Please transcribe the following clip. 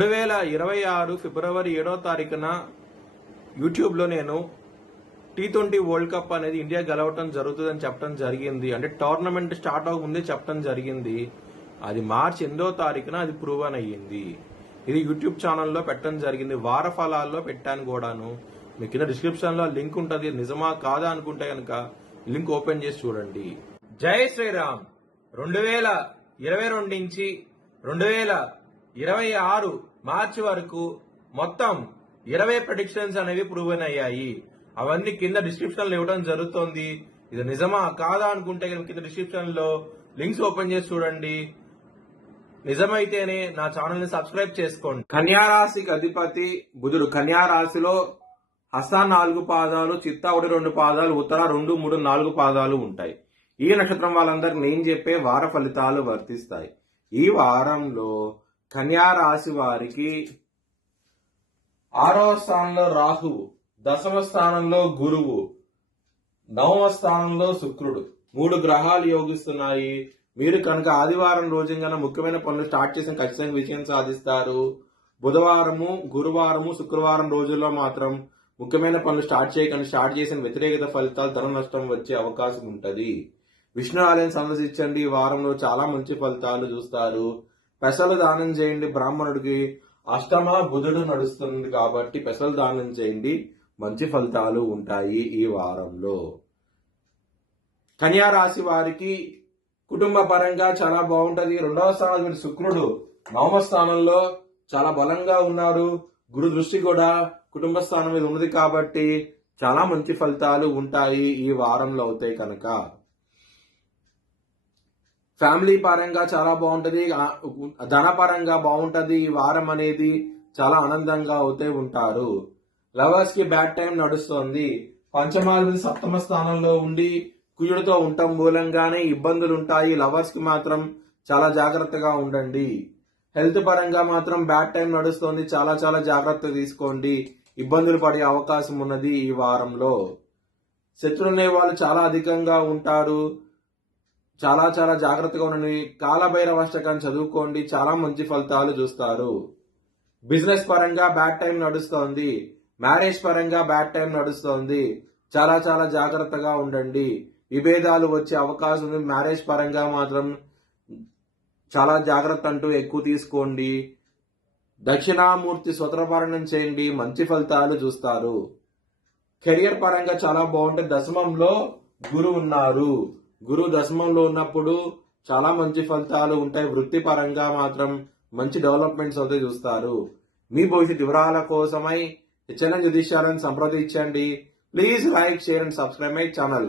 2026 ఫిబ్రవరి 7వ తారీఖున యూట్యూబ్లో నేను T20 వరల్డ్ కప్ అనేది ఇండియా గెలవటం జరుగుతుందని చెప్పడం జరిగింది. అంటే టోర్నమెంట్ స్టార్ట్ అవ్వకముందే చెప్పడం జరిగింది. అది మార్చి 8వ తారీఖున అది ప్రూవన్ అయ్యింది. ఇది యూట్యూబ్ ఛానల్లో పెట్టడం జరిగింది. వార ఫలాల్లో పెట్టాను కూడాను. మీ కింద డిస్క్రిప్షన్లో లింక్ ఉంటుంది. నిజమా కాదా అనుకుంటే కనుక లింక్ ఓపెన్ చేసి చూడండి. జై శ్రీరామ్. 2022 నుంచి 2026 మార్చి వరకు మొత్తం 20 ప్రెడిక్షన్స్ అనేవి ప్రూవెన్ అయ్యాయి. అవన్నీ కింద డిస్క్రిప్షన్ లో ఇవ్వడం జరుగుతోంది. ఇది నిజమా కాదా అనుకుంటే కింద డిస్క్రిప్షన్ లో లింక్స్ ఓపెన్ చేసి చూడండి. నిజమైతేనే నా ఛానల్ ని సబ్స్క్రైబ్ చేసుకోండి. కన్యారాశికి అధిపతి బుధుడు. కన్యారాశిలో హస్త 4 పాదాలు, చిత్త 1 2 పాదాలు, ఉత్తర 2 3 4 పాదాలు ఉంటాయి. ఈ నక్షత్రం వాళ్ళందరికి నేను చెప్పే వార ఫలితాలు వర్తిస్తాయి. ఈ వారంలో కన్యారాశి వారికి 6వ స్థానంలో రాహువు, 10వ స్థానంలో గురువు, 9వ స్థానంలో శుక్రుడు, 3 గ్రహాలు యోగిస్తున్నాయి. మీరు కనుక ఆదివారం రోజున ముఖ్యమైన పనులు స్టార్ట్ చేసిన ఖచ్చితంగా విజయం సాధిస్తారు. బుధవారము, గురువారము, శుక్రవారం రోజుల్లో మాత్రం ముఖ్యమైన పనులు స్టార్ట్ చేసిన వ్యతిరేకత ఫలితాలు, ధన నష్టం వచ్చే అవకాశం ఉంటది. విష్ణు ఆలయం సందర్శించండి. ఈ వారంలో చాలా మంచి ఫలితాలు చూస్తారు. పెసలు దానం చేయండి. బ్రాహ్మణుడికి అష్టమ బుధుడు నడుస్తుంది కాబట్టి పెసలు దానం చేయండి. మంచి ఫలితాలు ఉంటాయి ఈ వారంలో. కన్యా రాశి వారికి కుటుంబ పరంగా చాలా బాగుంటది. 2వ స్థానంలో శుక్రుడు 9వ స్థానంలో చాలా బలంగా ఉన్నారు. గురు దృష్టి కూడా కుటుంబ స్థానం మీద ఉన్నది కాబట్టి చాలా మంచి ఫలితాలు ఉంటాయి ఈ వారంలో అవుతాయి కనుక. ఫ్యామిలీ పరంగా చాలా బాగుంటది. ధనపరంగా బాగుంటది. ఈ వారం అనేది చాలా ఆనందంగా అవుతే ఉంటారు. లవర్స్ కి బ్యాడ్ టైం నడుస్తోంది. పంచమాధిపతి 7వ స్థానంలో ఉండి కుజుడితో ఉండటం మూలంగానే ఇబ్బందులు ఉంటాయి. లవర్స్ కి మాత్రం చాలా జాగ్రత్తగా ఉండండి. హెల్త్ పరంగా మాత్రం బ్యాడ్ టైం నడుస్తోంది. చాలా చాలా జాగ్రత్త తీసుకోండి. ఇబ్బందులు పడే అవకాశం ఉన్నది ఈ వారంలో. శత్రువులు అనే వాళ్ళు చాలా అధికంగా ఉంటారు. చాలా చాలా జాగ్రత్తగా ఉండండి. కాలభైరవ అష్టకాన్ని చదువుకోండి. చాలా మంచి ఫలితాలు చూస్తారు. బిజినెస్ పరంగా బ్యాడ్ టైం నడుస్తోంది. మ్యారేజ్ పరంగా బ్యాడ్ టైం నడుస్తోంది. చాలా చాలా జాగ్రత్తగా ఉండండి. విభేదాలు వచ్చే అవకాశం ఉంది. మ్యారేజ్ పరంగా మాత్రం చాలా జాగ్రత్త అంటూ ఎక్కువ తీసుకోండి. దక్షిణామూర్తి స్తోత్రపారాయణం చేయండి. మంచి ఫలితాలు చూస్తారు. కెరియర్ పరంగా చాలా బాగుంటుంది. దశమంలో గురువు ఉన్నారు. గురువు దశమంలో ఉన్నప్పుడు చాలా మంచి ఫలితాలు ఉంటాయి. వృత్తి పరంగా మాత్రం మంచి డెవలప్మెంట్స్ అయితే చూస్తారు. మీ భవిష్యత్ వివరాల కోసమై ఛానల్ జ్యోతిష్యాలను సంప్రదించండి. Please like, share and subscribe my channel.